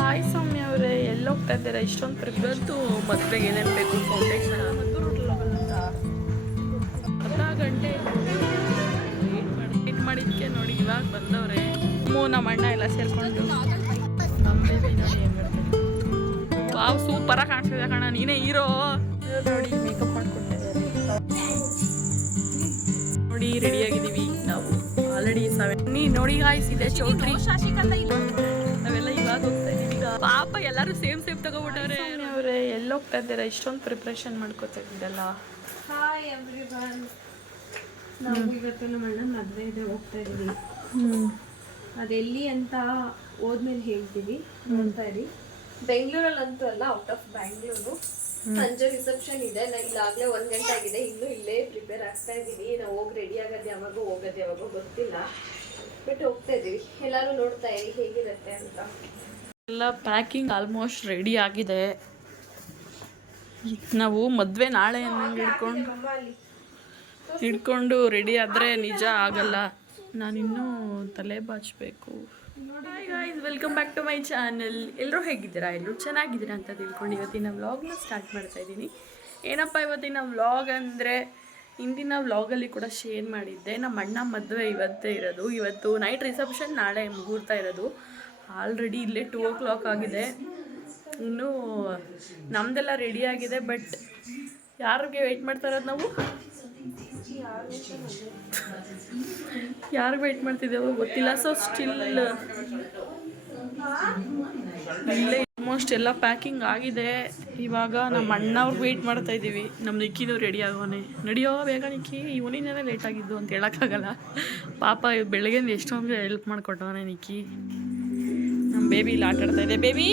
Hi ಸೌಮ್ಯ ಅವರೇ, ಎಲ್ಲಿ ಹೋಗ್ತಾ ಇದ್ದೀರಾ? ಇಷ್ಟೊಂದು ಪ್ರಿಪೇರ್ತು ಮದುವೆಗೆ ಏನೇನು ಬೇಕು? ಫೌಂಡೇಶನ್ ಅಂತ ಅರ್ಧ ಗಂಟೆ ವೇಟ್ ಮಾಡಿದ್ಕೆ ನೋಡಿ ಇವಾಗ ಬಂದವ್ರೆ. ನಮ್ಮ ಅಣ್ಣ ಎಲ್ಲ ಸೇರ್ಕೊಂಡು ನಮ್ಮ ಬೇಬಿ ನೋಡಿ ಏನು ಮಾಡ್ತಾರೆ. ವಾವ್, ಸೂಪರಾಗಿ ಕಾಣಿಸ್ತಿದೆ ಕಣ, ನೀನೇ ಹೀರೋ. ನೋಡಿ ಮೇಕಪ್ ಮಾಡ್ಕೊಟ್ಟಿದ್ದಾರೆ ನೋಡಿ, ರೆಡಿಯಾಗಿದ್ದೀವಿ ನಾವು ಆಲ್ರೆಡಿ. ನೋಡಿ ಗಾಯ್ಸ್, ಇದೆ ಚೌಟ್ರಿ. ನಾವೆಲ್ಲ ಇವಾಗ ಹೋಗ್ತಾ ಇದೀವಿ. ಪಾಪ ಎಲ್ಲರೂ ಸೇಮ್ ತಗೋಬಿಟ್ಟವ್ರೆ. ಅವರೇ, ಎಲ್ಲಿ ಹೋಗ್ತಾ ಇದ್ದೀರಾ? ಇಷ್ಟೊಂದು ಪ್ರಿಪ್ರೇಷನ್ ಮಾಡ್ಕೋತಾ ಇದ್ದೀರಲ್ಲ. ಹಾಯ್ ಎವ್ರಿವನ್, ನಾವು ಇವತ್ತು ನಮ್ಮ ಅಣ್ಣನ ಮದುವೆ ಇದೆ, ಹೋಗ್ತಾ ಇದೀವಿ. ಅದೆಲ್ಲಿ ಅಂತ ಹೋದ್ಮೇಲೆ ಹೇಳ್ತೀವಿ, ನೋಡ್ತಾ ಇರಿ. ಬೆಂಗಳೂರಲ್ಲಂತೂ ಅಲ್ಲ, ಔಟ್ ಆಫ್ ಬ್ಯಾಂಗ್ಳೂರು. ಸಂಜೆ ರಿಸೆಪ್ಷನ್ ಇದೆ. ಇಲ್ಲಾಗಲೇ 1 ಗಂಟೆ ಆಗಿದೆ, ಇನ್ನೂ ಇಲ್ಲೇ ಪ್ರಿಪೇರ್ ಆಗ್ತಾ ಇದ್ದೀವಿ. ನಾವು ಹೋಗಿ ರೆಡಿ ಆಗೋದು ಯಾವಾಗೋ ಗೊತ್ತಿಲ್ಲ, ಬಟ್ ಹೋಗ್ತಾ ಇದೀವಿ. ಎಲ್ಲರೂ ನೋಡ್ತಾ ಇರಿ ಹೇಗಿರುತ್ತೆ ಅಂತ. ಎಲ್ಲ ಪ್ಯಾಕಿಂಗ್ ಆಲ್ಮೋಸ್ಟ್ ರೆಡಿ ಆಗಿದೆ. ನಾವು ಮದುವೆ ನಾಳೆ ಹಿಡ್ಕೊಂಡು ರೆಡಿ ಆದರೆ ನಿಜ ಆಗಲ್ಲ. ನಾನಿನ್ನೂ ತಲೆ ಬಾಚಬೇಕು. Hi guys, welcome back to my channel. ಎಲ್ಲರೂ ಹೇಗಿದ್ದೀರಾ? ಎಲ್ಲರೂ ಚೆನ್ನಾಗಿದ್ದೀರಾ ಅಂತ ತಿಳ್ಕೊಂಡು ಇವತ್ತಿನ ವ್ಲಾಗ್ನ ಸ್ಟಾರ್ಟ್ ಮಾಡ್ತಾ ಇದ್ದೀನಿ. ಏನಪ್ಪ ಇವತ್ತಿನ ವ್ಲಾಗ್ ಅಂದರೆ, ಹಿಂದಿನ ವ್ಲಾಗಲ್ಲಿ ಕೂಡ ಶೇರ್ ಮಾಡಿದ್ದೆ. ನಮ್ಮ ಅಣ್ಣ ಮದುವೆ ಇವತ್ತೇ ಇರೋದು. ಇವತ್ತು ನೈಟ್ ರಿಸೆಪ್ಷನ್, ನಾಳೆ ಮುಹೂರ್ತ ಇರೋದು. ಆಲ್ರೆಡಿ ಇಲ್ಲೇ 2 o'clock ಆಗಿದೆ. ಇನ್ನೂ ನಮ್ಮದೆಲ್ಲ ರೆಡಿ ಆಗಿದೆ, ಬಟ್ ಯಾರಿಗೆ ವೆಯ್ಟ್ ಮಾಡ್ತಾ ಇರೋದು ನಾವು? ಯಾರಿಗೆ ವೆಯ್ಟ್ ಮಾಡ್ತಿದ್ದೇವೋ ಗೊತ್ತಿಲ್ಲ. ಸೊ ಸ್ಟಿಲ್ ಇಲ್ಲೇ ಆಲ್ಮೋಸ್ಟ್ ಎಲ್ಲ ಪ್ಯಾಕಿಂಗ್ ಆಗಿದೆ. ಇವಾಗ ನಮ್ಮ ಅಣ್ಣವ್ರಿಗೆ ವೆಯ್ಟ್ ಮಾಡ್ತಾ ಇದ್ದೀವಿ. ನಮ್ಮ ನಿಕ್ಕಿನೂ ರೆಡಿ ಆಗೋನೆ. ನಡಿಯೋ ಬೇಗ ನಿಕ್ಕಿ, ಇವನಿಂದನೇ ಲೇಟ್ ಆಗಿದ್ದು ಅಂತ ಹೇಳೋಕ್ಕಾಗಲ್ಲ. ಪಾಪ ಬೆಳಗ್ಗೆಯಿಂದ ಎಷ್ಟೊಂದು ಹೆಲ್ಪ್ ಮಾಡಿಕೊಟ್ಟವನೇ ನಿಕ್ಕಿ. ನಮ್ಮ ಬೇಬಿ ಇಲ್ಲಿ ಆಟ ಆಡ್ತಾ ಇದೆ. ಬೇಬಿ,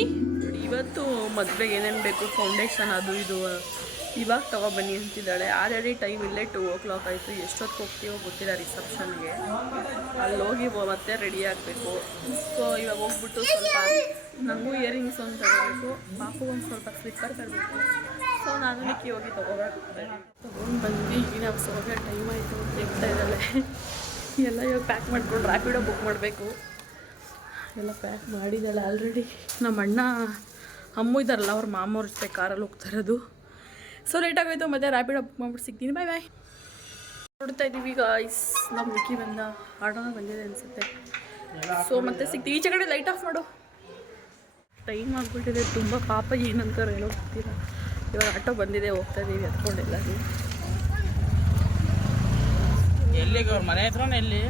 ಇವತ್ತು ಮದುವೆಗೆ ಏನೇನು ಬೇಕು, ಫೌಂಡೇಶನ್ ಅದು ಇದು ಇವಾಗ ತಗೊಬನ್ನಿ ಅಂತಿದ್ದಾಳೆ. ಆಲ್ರೆಡಿ ಟೈಮ್ ಇಲ್ಲೇ 2 o'clock ಆಯಿತು. ಎಷ್ಟೊತ್ತಿಗೆ ಹೋಗ್ತೀವೋ ಗೊತ್ತಿಲ್ಲ ರಿಸೆಪ್ಷನ್ಗೆ. ಅಲ್ಲಿ ಹೋಗಿ ಮತ್ತೆ ರೆಡಿ ಆಗಬೇಕು. ಸೊ ಇವಾಗ ಹೋಗ್ಬಿಟ್ಟು ಸ್ವಲ್ಪ ನನಗೂ ಇಯರಿಂಗ್ಸ್ ಒಂದು ತಗೋಬೇಕು, ಪಾಪು ಒಂದು ಸ್ವಲ್ಪ ಸ್ಲಿಪ್ಪರ್ ತರಬೇಕು. ಸೊ ನಾನು ನಿಕ್ಕಿ ಹೋಗಿ ತೊಗೊಬೇಕಾಗ್ತದೆ. ತೊಗೊಂಡು ಬಂದ್ವಿ. ಈಗ ನಾವು ಸೋಗೋ ಟೈಮ್ ಆಯಿತು ಅಂತ ಹೇಳ್ತಾ ಇದ್ದಾಳೆ. ಎಲ್ಲ ಇವಾಗ ಪ್ಯಾಕ್ ಮಾಡ್ಕೊಂಡು ರ್ಯಾಪಿಡೋ ಬುಕ್ ಮಾಡಬೇಕು. ಎಲ್ಲ ಪ್ಯಾಕ್ ಮಾಡಿದ್ದಾಳೆ ಆಲ್ರೆಡಿ. ನಮ್ಮ ಅಣ್ಣ ಅಮ್ಮು ಇದ್ದಾರಲ್ಲ, ಅವ್ರ ಮಾಮವ್ರ ಜೊತೆ ಕಾರಲ್ಲಿ ಹೋಗ್ತಾ ಇರೋದು. ಸೊ ಲೇಟ್ ಆಗೋಯ್ತು, ಮತ್ತೆ ರ್ಯಾಪಿಡೋ ಬುಕ್ ಮಾಡ್ಬಿಟ್ಟು ಸಿಗ್ತೀನಿ. ಬಾಯ್ ಬಾಯ್. ನೋಡ್ತಾ ಇದ್ದೀವಿ ಗಾಯ್ಸ್, ನಮ್ಮ ವಿಕ್ಕಿ ಬಂದ, ಆಟೋನ ಬಂದಿದೆ ಅನಿಸುತ್ತೆ. ಸೊ ಮತ್ತೆ ಸಿಗ್ತೀವಿ. ಈಚೆ ಕಡೆ ಲೈಟ್ ಆಫ್ ಮಾಡು. ಟೈಮ್ ಆಗಿಬಿಟ್ಟಿದೆ ತುಂಬ. ಪಾಪ ಏನಂತಾರೆ ಏನೋ ಗೊತ್ತಿಲ್ಲ. ಇವಾಗ ಆಟೋ ಬಂದಿದೆ, ಹೋಗ್ತಾ ಇದ್ದೀವಿ ಹತ್ಕೊಂಡೆಲ್ಲ. ಎಲ್ಲಿಗೆ ಅವ್ರ ಮನೆ ಹತ್ರನೇ? ಎಲ್ಲಿ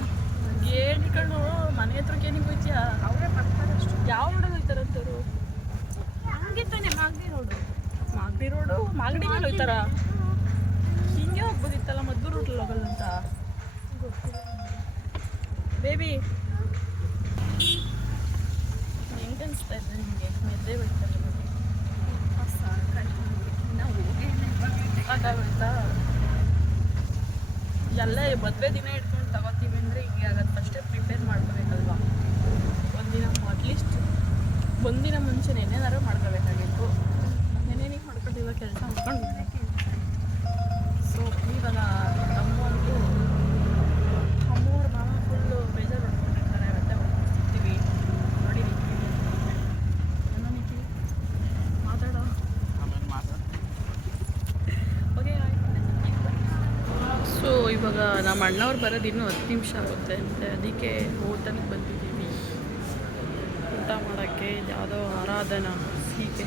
ಹೇಳ್ಕೊಂಡು ಮನೆ ಹತ್ರಕ್ಕೆ ಏನಿಗೆ ಹೋಯ್ತೀಯಾ? ಅವರೇ ಬರ್ತಾರೆ ಅಷ್ಟು. ಯಾವ ರೋಡಲ್ಲಿ ಹೋಯ್ತಾರಂತವ್ರು? ಹಂಗೆ ತಾನೆ ಮಾಗಡಿ ರೋಡು. ಮಾಗಡಿ ಮೇಲೆ ಹೋಯ್ತಾರ? ಹಿಂಗೆ ಹೋಗ್ಬೋದಿತ್ತಲ್ಲ, ಮದ್ದೂರು ರೋಡಲ್ಲಿ ಹೋಗಲ್ಲ ಅಂತ ಗೊತ್ತಿಲ್ಲ. ಬೇಬಿ ಹೆಂಗೆ ಅನಿಸ್ತಾ ಇದೆ ನಿಮಗೆ? ಮೆದ್ದೆ ಬರ್ತಾರೆ ನಾವು ಹೋಗಿ ಆಗೋಯ್ತಾ? ಎಲ್ಲ ಮದುವೆ ದಿನ ಇಟ್ಕೊಂಡು ತಗೋತೀವಿ ಅಂದರೆ ಹಿಂಗೆ ಆಗೋದು. ಫಸ್ಟೇ ಪ್ರಿಪೇರ್ ಮಾಡ್ಕೋಬೇಕಲ್ವಾ ಒಂದಿನ, ಅಟ್ಲೀಸ್ಟ್ ಒಂದಿನ ಮುಂಚೆ ನೆನೆನಾರು ಮಾಡ್ಕೋಬೇಕಾಗಿತ್ತು. ನೆನೆನಿಗೆ ಮಾಡ್ಕೊಂಡಿವಾಗ ಕೆಲಸ ಮಾಡ್ಕೊಂಡು. ಸೊ ಇವಾಗ ಅಮ್ಮವ್ರಿಗೂ ಅಮ್ಮವ್ರ ಮಾಮ ಫುಲ್ಲು ಬೇಜಾರು ಮಾಡ್ಕೊಂಡಿರ್ತಾರೆ. ಮತ್ತೆ ಸಿಗ್ತೀವಿ ನೋಡಿ. ನಿಕ್ಕಿ ಮಾತಾಡೋ. ಓಕೆ. ಸೊ ಇವಾಗ ನಮ್ಮ ಅಣ್ಣವ್ರು ಬರೋದು ಇನ್ನೂ 10 ನಿಮಿಷ ಆಗುತ್ತೆ ಅಂತೆ. ಅದಕ್ಕೆ ಹೋಟೆಲ್ಗೆ ಬಂದಿದ್ದೀವಿ ಊಟ ಮಾಡೋಕ್ಕೆ. ಯಾವುದೋ ಆರಾಧನಾ ಹೀಗೆ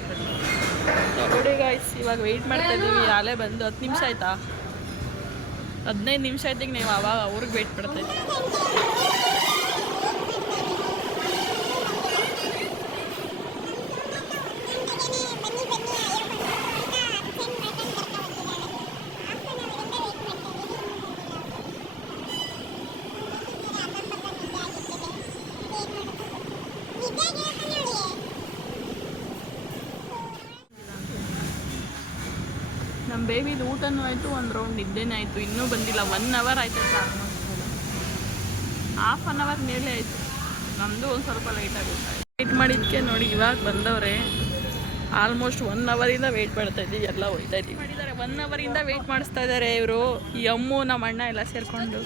ನೋಡಿ ಗಾಯ್ಸ್. ಇವಾಗ ವೆಯ್ಟ್ ಮಾಡ್ತಾ ಇದ್ದೀವಿ. ಅಲ್ಲೇ ಬಂದು 10 ನಿಮಿಷ ಆಯಿತಾ? 15 ನಿಮಿಷ ಆಯ್ತಿಗೆ ನೀವು ಅವಾಗ ಅವ್ರಿಗೆ ವೆಯ್ಟ್ ಮಾಡ್ತಾ ಇದ್ದೀವಿ. ನಮ್ಮ ಬೇಬಿದು ಊಟನೂ ಆಯಿತು, ಒಂದು ರೌಂಡ್ ನಿದ್ದೆನೇ ಆಯಿತು. ಇನ್ನೂ ಬಂದಿಲ್ಲ. 1 hour ಆಯ್ತು ಆಲ್ಮೋಸ್ಟ್. ಹಾಫ್ ಆನ್ ಅವರ್ ಮೇಲೆ ಆಯಿತು. ನಮ್ಮದು ಒಂದು ಸ್ವಲ್ಪ ಲೇಟ್ ಆಗುತ್ತೆ. ವೆಯ್ಟ್ ಮಾಡಿದ್ದಕ್ಕೆ ನೋಡಿ ಇವಾಗ ಬಂದವ್ರೆ. ಆಲ್ಮೋಸ್ಟ್ 1 ಅವರಿಂದ ವೆಯ್ಟ್ ಮಾಡ್ತಾ ಇದ್ದೀವಿ. ಎಲ್ಲ ಹೋಯ್ತಾ ಇದ್ದೀವಿ. ಮಾಡಿದ್ದಾರೆ 1 ಅವರಿಂದ ವೆಯ್ಟ್ ಮಾಡಿಸ್ತಾ ಇದ್ದಾರೆ ಇವರು. ಈ ಅಮ್ಮು ನಮ್ಮ ಅಣ್ಣ ಎಲ್ಲ ಸೇರಿಕೊಂಡು.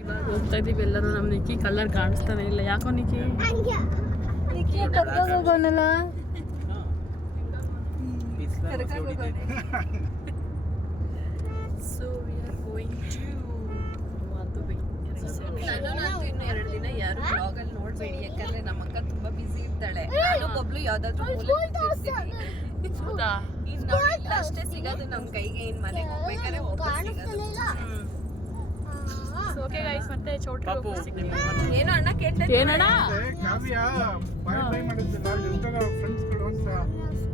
ಇವಾಗ ಹೋಗ್ತಾ ಇದೀವಿ ಎಲ್ಲರೂ. ನಮ್ಮ ನಿಕ್ಕಿ ಕಲರ್ ಕಾಣಿಸ್ತಾನೆ ಇಲ್ಲ. ಯಾಕೋ ನಿಕ್ಕಿ ಹೋಗೋಣಲ್ಲ. So we are going to maduve. ನನ್ನನ್ನಂತೂ ಇನ್ನು 2 ದಿನ ಯಾರು ಬ್ಲಾಗಲ್ಲಿ ನೋಡ್ಬೇಡಿ, ಯಾಕಂದ್ರೆ ನಮ್ಮ ಅಕ್ಕ ತುಂಬಾ ಬಿಸಿ ಇರ್ತಾಳೆ. ನಾನು ಒಬ್ಳು ಯಾವ್ದಾದ್ರು ಹೌದಾ? ಇನ್ನು ಅಷ್ಟೇ ಸಿಗೋದು ನಮ್ಮ ಕೈಗೆ. ಇನ್ ಮನೆಗೆ ಹೋಗ್ಬೇಕಾದ್ರೆ ವಾಪಸ್ ಸಿಗೋದು. ಓಕೆ ಗೈಸ್, ಮತ್ತೆ ಚೌಟ್ರಿ ಸಿಗ್ತೀವಿ. ಏನೋ ಅಣ್ಣ ಕೇಳ್ತಾರೆ. ಏನಣ್ಣ? ಕಾವ್ಯ ಬಾಯ್ ಬಾಯ್ ಮಾಡಿದ್ದಿಲ್ಲ ಎಷ್ಟೋ ಫ್ರೆಂಡ್ಸ್ಗಳು ಅಂತ.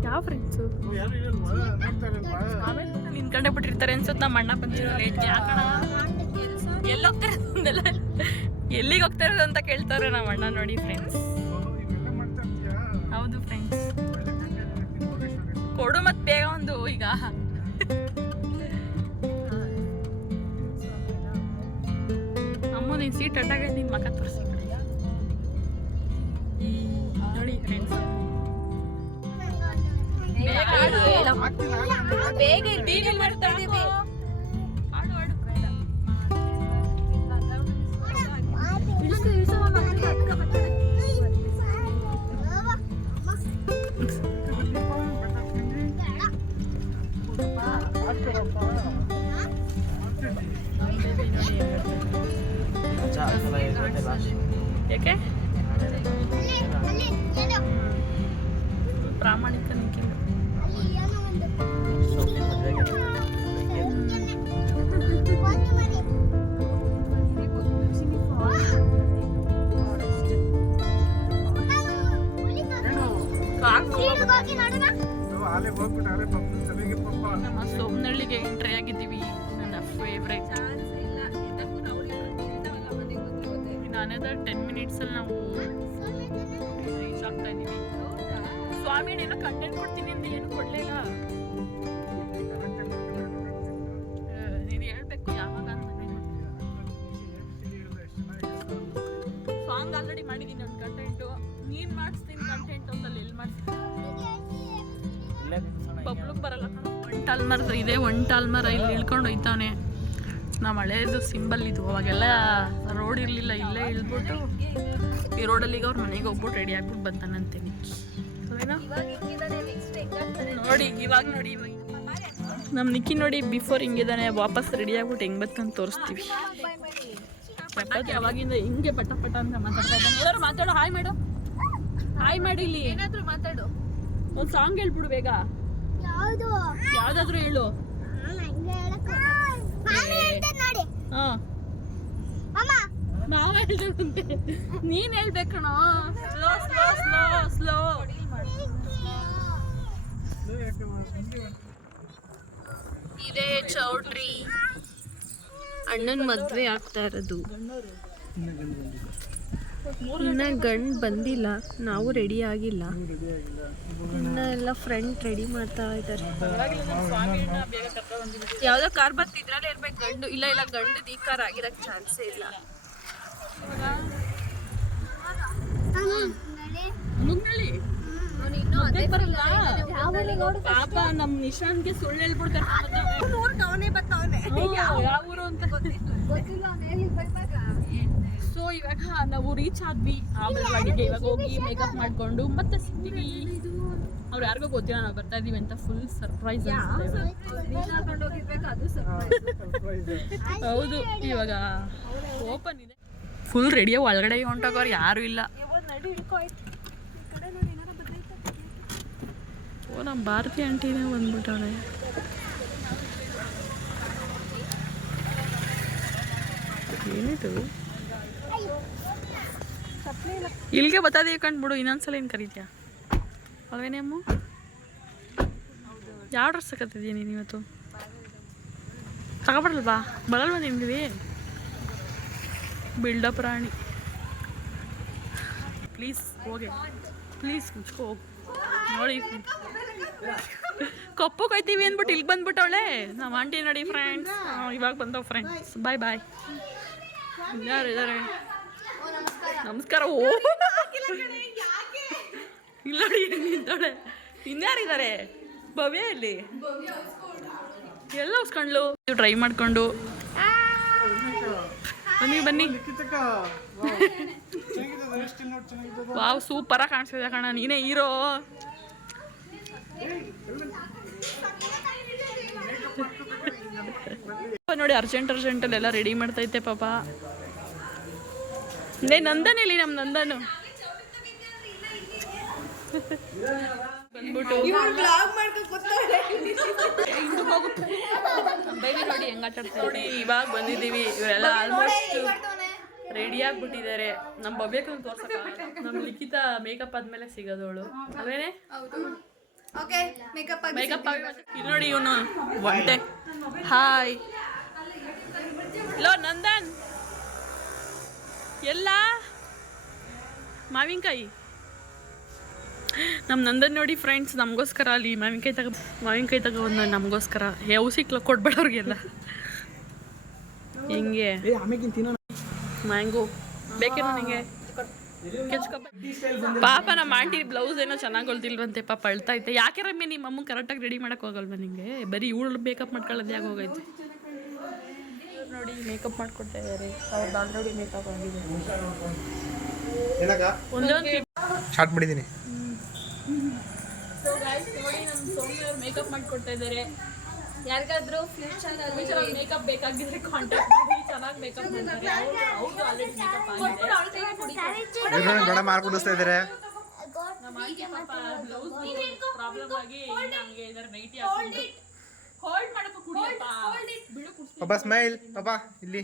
ಯಾವ ಫ್ರೆಂಡ್ಸು? ಯಾರು ಇರಲ್ವಾ ನೋಡ್ತಾರಲ್ವಾ? ಆಮೇಲೆ ನಿಂತ್ಕೊಂಡೇ ಬಿಟ್ಟಿರ್ತಾರೆ ಅನ್ಸುತ್ತೆ. ನಮ್ಮ ಅಣ್ಣ ಬಂದಿರೋ ಲೇಟ್. ಯಾಕಣ ಎಲ್ಲಿ ಹೋಗ್ತಾರೆ ಎಲ್ಲಿಗೆ ಹೋಗ್ತಾ ಇರೋದು ಅಂತ ಕೇಳ್ತಾರೆ ನಮ್ಮ ಅಣ್ಣ. ನೋಡಿ ಫ್ರೆಂಡ್ಸ್. ಇವೆಲ್ಲ ಮಾಡ್ತಾ ಇರ್ತೀಯಾ? ಹೌದು ಫ್ರೆಂಡ್ಸ್. ಕೊಡು ಮತ್ತೆ ಬೇಗ ಒಂದು ಈಗ. ಅಮ್ಮ ನೀನು ಸೀಟ್ ಅಟ್ಟಾಗೈತೆ, ನಿನ್ನ ಮಕ್ಕ ತೋರಿಸಿ ನೋಡಿ ಫ್ರೆಂಡ್ಸ್. ಬೇಗ ಟಿವಿ ಮಾಡ್ತಾ ಇದೀವಿ. ಯಾಕೆ ಪ್ರಾಮಾಣಿಕ ನಿಕ್ಕಿಲ್ಲ. ನಮ್ಮ ಸೋಮನಹಳ್ಳಿಗೆ ಎಂಟ್ರಿ ಆಗಿದ್ದೀವಿ. ನನ್ನ ಫೇವ್ರೇಟ್. ಅನದರ್ 10 ಮಿನಿಟ್ಸಲ್ಲಿ ನಾವು ರೀಚ್ ಆಗ್ತಾ ಇದ್ದೀವಿ. ಸ್ವಾಮಿ ಏನೋ ಕಂಟೆಂಟ್ ಕೊಡ್ತೀನಿ ಅಂತ ಏನು ಕೊಡಲಿಲ್ಲ. ನೀನು ಹೇಳ್ಬೇಕು ಯಾವಾಗ ಅಂತ. ಸಾಂಗ್ ಆಲ್ರೆಡಿ ಮಾಡಿದ್ದೀನಿ ಒಂದು ಕಂಟೆಂಟು. ನೀನು ಮಾಡಿಸ್ತೀನಿ ಕಂಟೆಂಟ್ ಅಂತಲ್ಲಿ ಎಲ್ಲಿ ಮಾಡಿಸ್ತೀನಿ? ಬಬ್ಲುಗೆ ಬರಲ್ಲ. ಒಂಟಾಲ್ ಮರದ ಇದೆ, ಒಂಟಾಲ್ ಮರ ಇಲ್ಲಿ ಇಳ್ಕೊಂಡು ಹೋಯ್ತಾನೆ. ನಮ್ಮ ಹಳೇದು ಸಿಂಬಲ್ ಇದು. ಅವಾಗೆಲ್ಲ ರೋಡ್ ಇರಲಿಲ್ಲ. ಇಲ್ಲೇ ಇಳ್ಬಿಟ್ಟು ಈ ರೋಡಲ್ಲಿ ಈಗ ಅವ್ರ ಮನೆಗೆ ಹೋಗ್ಬಿಟ್ಟು ರೆಡಿ ಆಗ್ಬಿಟ್ಟು ಬಂತಾನಂತೆ ನಿಕ್ಕಿ. ನೋಡಿ ಇವಾಗ ನೋಡಿ ಇವಾಗ ನಮ್ಮ ನಿಕ್ಕಿ ನೋಡಿ ಬಿಫೋರ್ ಹಿಂಗಿದ್ದಾನೆ, ವಾಪಸ್ ರೆಡಿ ಆಗ್ಬಿಟ್ಟು ಹೆಂಗೆ ಬತ್ತಂತ ತೋರಿಸ್ತೀವಿ. ಪಟಾಕಿ ಅವಾಗಿಂದ ಹಿಂಗೆ ಪಟ ಪಟ ಅಂತ ಮಾತಾಡ್ತಾ ಇದ್ದಾನೆ. ಎಲ್ಲರೂ ಮಾತಾಡೋ. ಹಾಯ್ ಮಾಡು, ಹಾಯ್ ಮಾಡಿ. ಇಲ್ಲಿ ಏನಾದ್ರು ಮಾತಾಡು. ಒಂದು ಸಾಂಗ್ ಹೇಳ್ಬಿಡು ಬೇಗ. ಯಾವ್ದಾದ್ರು ಹೇಳು. ನಾವ್ ಹೇಳ್ದಂತೆ ನೀನ್ ಹೇಳ್ಬೇಕಣ. Slow slow slow slow. ಇದೇ ಚೌಟ್ರಿ. ಅಣ್ಣನ ಮದ್ವೆ ಆಗ್ತಾ ಇರೋದು. ಇನ್ನ ಗಂಡು ಬಂದಿಲ್ಲ, ನಾವು ರೆಡಿ ಆಗಿಲ್ಲ. ಇನ್ನ ಎಲ್ಲ ಫ್ರೆಂಡ್ ರೆಡಿ ಮಾಡ್ತಾ ಇದ್ದಾರೆ. ಯಾವ್ದೋ ಕಾರ್ ಬತ್ತು, ಇದ್ರಲ್ಲೇ ಇರ್ಬೇಕು ಗಂಡು. ಇಲ್ಲ ಇಲ್ಲ, ಗಂಡು ಈ ಕಾರ್ ಆಗಿರಕ್ ಚಾನ್ಸೇ ಇಲ್ಲ. ಮುಗ್ನಳ್ಳಿ ಪಾಪ ನಮ್ ನಿಶಾನ್ಗೆ ಸುಳ್ಳು ಹೇಳ್ಬಿಡ್ತಾರೆ. ಯಾವ ಊರು ಅಂತ ಸೊ ಇವಾಗ ನಾವು ರೀಚ್ ಆದ್ವಿ. ಆಮೇಲೆ ಅಡಿಗೆ ಇವಾಗ ಹೋಗಿ ಮೇಕಪ್ ಮಾಡ್ಕೊಂಡು ಮತ್ತೆ ಸಿಗ್ತೀವಿ. ಅವ್ರು ಯಾರಿಗೂ ಗೊತ್ತಿಲ್ಲ ನಾವು ಬರ್ತಾ ಇದೀವಿ ಅಂತ. ಫುಲ್ ಸರ್ಪ್ರೈಸ್ ಹೌದು. ಇವಾಗ ಓಪನ್ ಇದೆ. ಫುಲ್ ರೆಡಿಯೋ ಒಳಗಡೆ ಹೊಂಟೋಗೋರು ಯಾರು ಇಲ್ಲ. ಓ ನಮ್ಮ ಭಾರತಿ ಆಂಟಿನೇ ಬಂದ್ಬಿಟ್ಟಾಳೆ. ಏನಿದು ಇಲ್ಲಿಗೆ ಬತ್ತಾದೀವಿ ಕಂಡ್ಬಿಡು. ಇನ್ನೊಂದ್ಸಲ ಏನು ಕರೀತೀಯ ಅವೇನೇ ಅಮ್ಮ? ಯಾವ ಡ್ರೆಸ್ ತಗೋತಿದ್ದೀಯ ನೀನು ಇವತ್ತು? ತಗೊಬರಲ್ವಾ? ಬರಲ್ವಾ ನಿಮ್ಗೆ? ಬಿಲ್ಡಪ್ ರಾಣಿ. ಪ್ಲೀಸ್ ಹೋಗಿ, ಪ್ಲೀಸ್ ಮುಚ್ಕೋ ಹೋಗು. ನೋಡಿ ಕಪ್ಪು ಕೊಯ್ತೀವಿ ಅಂದ್ಬಿಟ್ಟು ಇಲ್ಲಿ ಬಂದ್ಬಿಟ್ಟವಳೆ ನಮ್ಮ ಆಂಟಿ. ನೋಡಿ ಫ್ರೆಂಡ್ಸ್, ಇವಾಗ ಬಂದವು ಫ್ರೆಂಡ್ಸ್. ಬಾಯ್ ಬಾಯ್. ಯಾರು ಇದ್ದಾರೆ? ನಮಸ್ಕಾರ. ಓ ಇಲ್ಲ ನೋಡಿ ನಿಂತೋಳೆ. ಇನ್ಯಾರಿದ್ದಾರೆ? ಭವ್ಯ ಇಲ್ಲಿ ಎಲ್ಲ ಉಸ್ಕೊಂಡ್ಲು. ಟ್ರೈ ಮಾಡ್ಕೊಂಡು ಬನ್ನಿ ಬನ್ನಿ. ಲಿಖಿತಕ್ಕ ಚೆನ್ನಾಗಿದೆ ಎಷ್ಟು ನೋಡಿ ಚೆನ್ನಾಗಿದೆ. ವಾವ್ ಸೂಪರಾಗಿ ಕಾಣಿಸ್ತಿದೆ ಕಣ, ನೀನೇ ಹೀರೋ. ನೋಡಿ ಅರ್ಜೆಂಟಲ್ಲೆಲ್ಲ ರೆಡಿ ಮಾಡ್ತೈತೆ ಪಾಪ. ನಂದನ್ ಇಲ್ಲಿ, ನಮ್ಮ ನಂದನು ಬಂದ್ಬಿಟ್ಟು ಬೇಬಿ ನೋಡಿ ಹೆಂಗ ಆಟ ಆಡ್ತಾರೆ ನೋಡಿ. ಇವಾಗ ಬಂದಿದ್ದೀವಿ, ಇವರೆಲ್ಲ ಆಲ್ಮೋಸ್ಟ್ ರೆಡಿ ಆಗ್ಬಿಟ್ಟಿದ್ದಾರೆ. ನಮ್ಮ ಭವ್ಯಕ್ಕೂ ತೋರ್ಸಕ್ಕ, ನಮ್ಮ ಲಿಖಿತ ಮೇಕಪ್ ಆದ್ಮೇಲೆ ಸಿಗೋದವಳು ಅವೇನೆ ಮೇಕಪ್ ಇಲ್ಲಿ ನೋಡಿ. ಇವನು ಒಂಟೆ. ಹಾಯ್ ಲೋ ನಂದನ್, ಎಲ್ಲ ಮಾವಿನಕಾಯಿ ನಮ್ಮ ನಂದನ್ ನೋಡಿ ಫ್ರೆಂಡ್ಸ್, ನಮಗೋಸ್ಕರ ಅಲ್ಲಿ ಮಾವಿನಕಾಯಿ ತಗೊಂಡು ನಮಗೋಸ್ಕರ ಔಸಿಕ್ಲ ಕೊಡ್ಬೇಡವ್ರಿಗೆಲ್ಲ. ಹೆಂಗೆ ಮ್ಯಾಂಗೋ ಬೇಕೇನೋ ನಿಂಗೆ? ಪಾಪ ನಮ್ಮ ಆಂಟಿ ಬ್ಲೌಸ್ ಏನೋ ಚೆನ್ನಾಗಿ ಹೊಲ್ದಿಲ್ವಂತೆ, ಪಾಪ ಅಳ್ತಾ ಐತೆ. ಯಾಕೆ ರಮ್ಯ ನಿಮ್ಮ ಅಮ್ಮ ಕರೆಕ್ಟಾಗಿ ರೆಡಿ ಮಾಡಕ್ಕೆ ಹೋಗಲ್ವಾ ನಿಂಗೆ? ಬರೀ ಇವಳು ಮೇಕಪ್ ಮಾಡ್ಕೊಳ್ಳೋದೇ ಆಗೋಗೈತೆ ನೋಡಿ. ಮೇಕಪ್ ಮಾಡ್ಕೊಡ್ತಾ ಇದ್ದಾರೆ, ಅವ್ರದ್ದು ಆಲ್ರೆಡಿ ಮೇಕಪ್ ಆಗಿದೆ. ಒಂದೊಂದು ಸ್ಟಾರ್ಟ್ ಮಾಡಿದ್ದೀನಿ. ಸೊ ಗೈಸ್ ನೋಡಿ, ನಮ್ಮ ಸೌಮ್ಯ ಅವ್ರು ಮೇಕಪ್ ಮಾಡ್ಕೊಡ್ತಾ ಇದ್ದಾರೆ. ಯಾರಿಗಾದ್ರೂ ಫ್ಯೂಚರ್ ಮೇಕಪ್ ಬೇಕಾಗಿದ್ರೆ ಕಾಂಟ್ಯಾಕ್ಟ್ ಮಾಡಿ, ಚೆನ್ನಾಗಿ ಮೇಕಪ್ ಮಾಡ್ತಾರೆ. ಅವ್ರದ್ದು ಆಲ್ರೆಡಿ ಮೇಕಪ್ ಆಗಿದೆ. ದೊಡ್ಡ ಮಾರ್ಕ್ ಕುಡಿಸ್ತಾ ಇದ್ದಾರೆ. ನಮ್ಮ ಆಂಟಿ ಪಾಪ ಬ್ಲೌಸ್ ಪ್ರಾಬ್ಲಮ್ ಆಗಿ ನಮಗೆ ಇದರ ನೈಟಿ ಹಾಕೊಂಡು ಹೋಲ್ಡ್ ಮಾಡಕ್ಕೆ ಕುಡಿಯಪ್ಪ ಬಿಡು ಕುಡಿಸ್ತೀನಿ. ಪಾಪ ಸ್ಮೈಲ್, ಪಾಪ ಇಲ್ಲಿ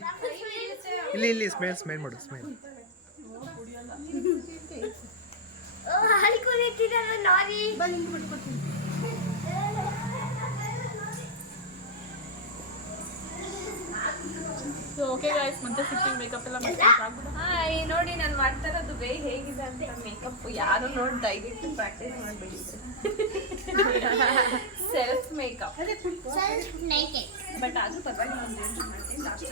ಇಲ್ಲಿ ಇಲ್ಲಿ ಸ್ಮೈಲ್ ಸ್ಮೈಲ್ ಮಾಡು, ಸ್ಮೈಲ್. ಸೊ ಓಕೆ ಗೈಸ್, ಮತ್ತೆ ಸಿಕ್ಕಿಂಗ್ ಮೇಕಪ್ ಎಲ್ಲ ಮಾಡ್ಕೊಂಡು ಹಾಯ್ ನೋಡಿ, ನಾನು ಮಾಡ್ತಾ ಇರೋದು ವೇ ಹೇಗಿದೆ ಅಂತ ಮೇಕಪ್ ಯಾರು ನೋಡಿ ದಯವಿಟ್ಟು ಪ್ರಾಕ್ಟೀಸ್ ಮಾಡಬೇಡಿ. ಸೆಲ್ಫ್ ಮೇಕಪ್ ಬಟ್ ಆದ್ರೂ ಪರವಾಗಿಲ್ಲ, ಮಾಡ್ತೀನಿ ಲಾಸ್ಟ್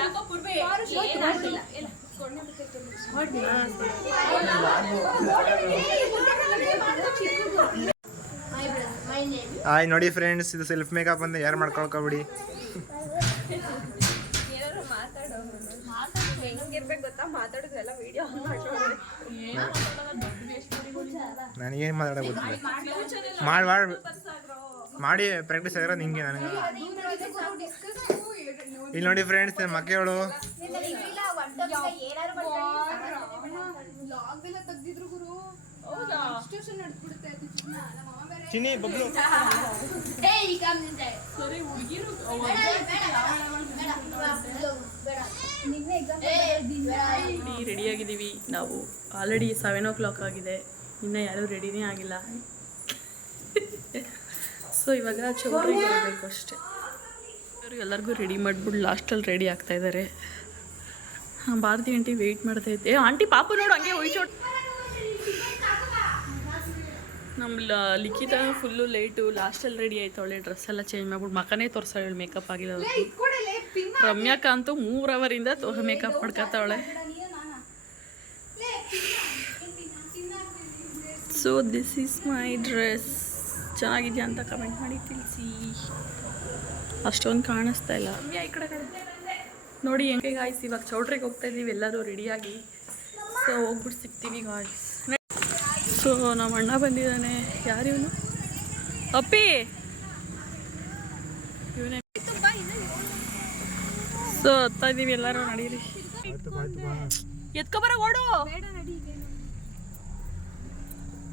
ಯಾಕೋ ಪೂರ್ವೆ ಏನಾಗಿಲ್ಲ. ಹಾಯ್ ನೋಡಿ ಫ್ರೆಂಡ್ಸ್, ಇದು ಸೆಲ್ಫ್ ಮೇಕಪ್ ಅಂತ ಯಾರು ಮಾಡ್ಕೊಳ್ಕೊಬಿಡಿ. ಏನಾದ್ರು ಮಾತಾಡೋ ಹೆಂಗಿರ್ಬೇಕು ಗೊತ್ತಾ, ಮಾತಾಡೋದೆಲ್ಲ ವಿಡಿಯೋ ನನಗೇನು ಮಾತಾಡೋ ಗೊತ್ತಿಲ್ಲ. ಮಾಡಿ ಪ್ರಾಕ್ಟೀಸ್ ಆಗಿರೋ ನಿಂಗೆ ನನಗೆ. ಇಲ್ಲಿ ನೋಡಿ ಫ್ರೆಂಡ್ಸ್, ನಮ್ಮ ಮಕ್ಕಳು ಚಿನಿ ಬಬ್ಲು ರೆಡಿಯಾಗಿದ್ದೀವಿ ನಾವು. ಆಲ್ರೆಡಿ 7 o'clock ಆಗಿದೆ, ಇನ್ನೂ ಯಾರೂ ರೆಡಿನೇ ಆಗಿಲ್ಲ. ಸೊ ಇವಾಗ ಚೌಟ್ರಿಗೆ ಬರಬೇಕು ಅಷ್ಟೇ. ಅವರು ಎಲ್ಲರಿಗೂ ರೆಡಿ ಮಾಡಿಬಿಟ್ಟು ಲಾಸ್ಟಲ್ಲಿ ರೆಡಿ ಆಗ್ತಾ ಇದ್ದಾರೆ. ಭಾರತಿ ಆಂಟಿ ವೆಯ್ಟ್ ಮಾಡ್ತಾ ಇದ್ದೆ. ಆಂಟಿ ಪಾಪು ನೋಡು ಹಂಗೆ ಹೋಯ್ಚೋಟ್. ನಮ್ಮ ಲಿಖಿತ ಫುಲ್ಲು ಲೇಟು, ಲಾಸ್ಟಲ್ಲಿ ರೆಡಿ ಆಯ್ತು. ಅವಳೆ ಡ್ರೆಸ್ ಎಲ್ಲ ಚೇಂಜ್ ಮಾಡ್ಬಿಟ್ಟು ಮಕ್ಕನೇ ತೋರಿಸ್ತಾಳೆ, ಮೇಕಪ್ ಆಗಿಲ್ಲ. ರಮ್ಯಾಕ ಅಂತೂ 3 ಅವರಿಂದ ಮೇಕಪ್ ಮಾಡ್ಕೊತಾವಳೆ. So this is my dress. ಚೆನ್ನಾಗಿದೆಯಾ ಅಂತ ಕಮೆಂಟ್ ಮಾಡಿ ತಿಳಿಸಿ. ಅಷ್ಟೊಂದು ಕಾಣಿಸ್ತಾ ಇಲ್ಲ ಈ ಕಡೆ ನೋಡಿ. ಹೆಂಗೆ ಗಾಯ್ಸ್, ಇವಾಗ ಚೌಟ್ರಿಗೆ ಹೋಗ್ತಾ ಇದ್ದೀವಿ ಎಲ್ಲರೂ ರೆಡಿಯಾಗಿ. ಸೊ ಹೋಗ್ಬಿಟ್ಟು ಸಿಗ್ತೀವಿ ಗಾಯ್ಸ್. ಸೊ ನಮ್ಮ ಅಣ್ಣ ಬಂದಿದ್ದಾನೆ. ಯಾರು ಇವನು? ಅಪ್ಪಿ ಇವನೇ. ಸೊ ಹತ್ತಾ ಇದ್ದೀವಿ ಎಲ್ಲರೂ, ನಡೀರಿ. ಎತ್ಕೊಬರ ಓಡು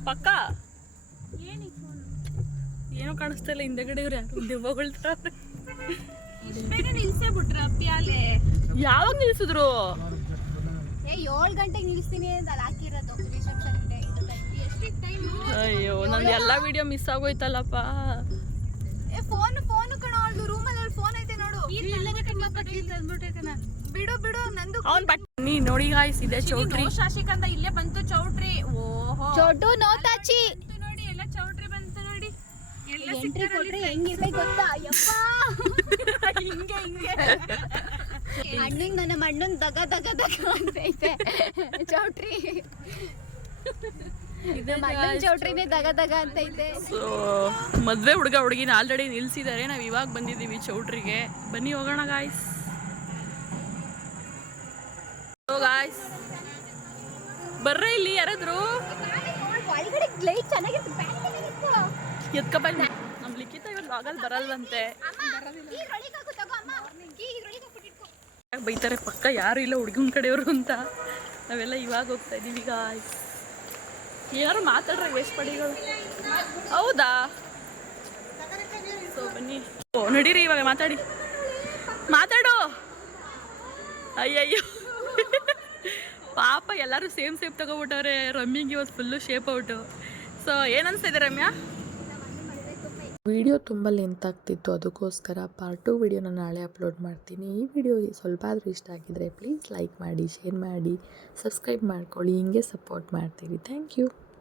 ಪಕ್ಕ. ಏನೋ ಕಾಣಿಸ್ತಾ ಇಲ್ಲ ಹಿಂದೆಗಡೆ. ಇವ್ರು ಯಾರು ದೆವ್ವಗಳ್ತಾರೆ. ನಿಲ್ಸೇ ಬಿಟ್ರ ಅಪ್ಪಿಯಾಲೆ. ಯಾವಾಗ ನಿಲ್ಸಿದ್ರು? 7 ಗಂಟೆಗೆ ನಿಲ್ಸ್ತೀನಿ ಅಂತ ಹಾಕಿರೋದು ರಿಸೆಪ್ಷನ್ ಡೇ. ಎಷ್ಟಿಗೆ ಟೈಮ್? ಅಯ್ಯೋ, ನಂದು ಎಲ್ಲ ವಿಡಿಯೋ ಮಿಸ್ ಆಗೋಯ್ತಲ್ಲಪ್ಪ. ಫೋನ್ ಕಣ, ಅವಳು ರೂಮಲ್ಲಿ ಫೋನ್ ಐತೆ ನೋಡು. ಬಿಡು ಬಿಡು, ನಂದು ಅವ್ನು ಬನ್ನಿ ನೋಡಿ ಗಾಯ್ಸ್, ಇದೆ ಚೌಟ್ರಿ. ಶಾಶಿಕಂತ ಇಲ್ಲೇ ಬಂತು ಚೌಟ್ರಿ. ಓಹೋ ಚೌಟು ನೋತಾಚಿ ನೋಡಿ, ಎಲ್ಲ ಚೌಟ್ರಿ ಬಂತು ನೋಡಿ. ಎಂಟ್ರಿ ಕೊಟ್ರೆ ಹೆಂಗಿರ್ಬೇಕು ಗೊತ್ತಾ? ಯಪ್ಪ ಹಿಂಗೆ ಅಣ್ಣಂಗೆ ನಮ್ಮ ಅಣ್ಣನ್ ದಗ ದಗ ದಗ ಅಂತೈತೆ ಚೌಟ್ರಿ. ಚೌಟ್ರಿನೇ ದಗ ದಗ ಅಂತ ಐತೆ. ಸೊ ಮದುವೆ ಹುಡುಗ ಹುಡುಗಿನ ಆಲ್ರೆಡಿ ನಿಲ್ಸಿದ್ದಾರೆ. ನಾವು ಇವಾಗ ಬಂದಿದ್ದೀವಿ ಚೌಟ್ರಿಗೆ. ಬನ್ನಿ ಹೋಗೋಣ ಗಾಯ್ಸ್. ಗಾಯ್ಸ್ ಬರ್ರೆ ಇಲ್ಲಿ ಯಾರಾದ್ರು ಎತ್ಕಬ. ನಮ್ ಲಿಖಿತ ಇವಾಗ ಆಗಲ್ ಬರಲ್ವಂತೆ. ಬೈತಾರೆ ಪಕ್ಕ ಯಾರು ಇಲ್ಲ ಹುಡುಗನ ಕಡೆಯವರು ಅಂತ. ನಾವೆಲ್ಲ ಇವಾಗ ಹೋಗ್ತಾ ಇದೀವಿ ಗಾಯ್ಸ್. ಯಾರು ಮಾತಾಡ್ರೆ ವೇಸ್ಟ್ ಪಡಿಗಳು. ಹೌದಾ? ಸೊ ಬನ್ನಿ. ಓ ನಡೀರಿ ಇವಾಗ ಮಾತಾಡು. ಅಯ್ಯಯ್ಯೋ ಪಾಪ ಎಲ್ಲರೂ ಸೇಮ್ ತಗೋಬಿಟ್ಟವ್ರೆ. ರಮ್ಮಿಗೆ ಇವತ್ತು ಫುಲ್ಲು ಶೇಪ್ ಔಟು. ಸೊ ಏನು ಅನಿಸ್ತಿದೆ ರಮ್ಯಾ? ವಿಡಿಯೋ ತುಂಬ ಲೆಂತ್ ಆಗ್ತಿತ್ತು, ಅದಕ್ಕೋಸ್ಕರ ಪಾರ್ಟ್ 2 ವಿಡಿಯೋನ ನಾಳೆ ಅಪ್ಲೋಡ್ ಮಾಡ್ತೀನಿ. ಈ ವಿಡಿಯೋ ಸ್ವಲ್ಪ ಆದರೂ ಇಷ್ಟ ಆಗಿದ್ರೆ ಪ್ಲೀಸ್ ಲೈಕ್ ಮಾಡಿ, ಶೇರ್ ಮಾಡಿ, ಸಬ್ಸ್ಕ್ರೈಬ್ ಮಾಡ್ಕೊಳ್ಳಿ. ಹಿಂಗೆ ಸಪೋರ್ಟ್ ಮಾಡ್ತೀರಿ. Thank you.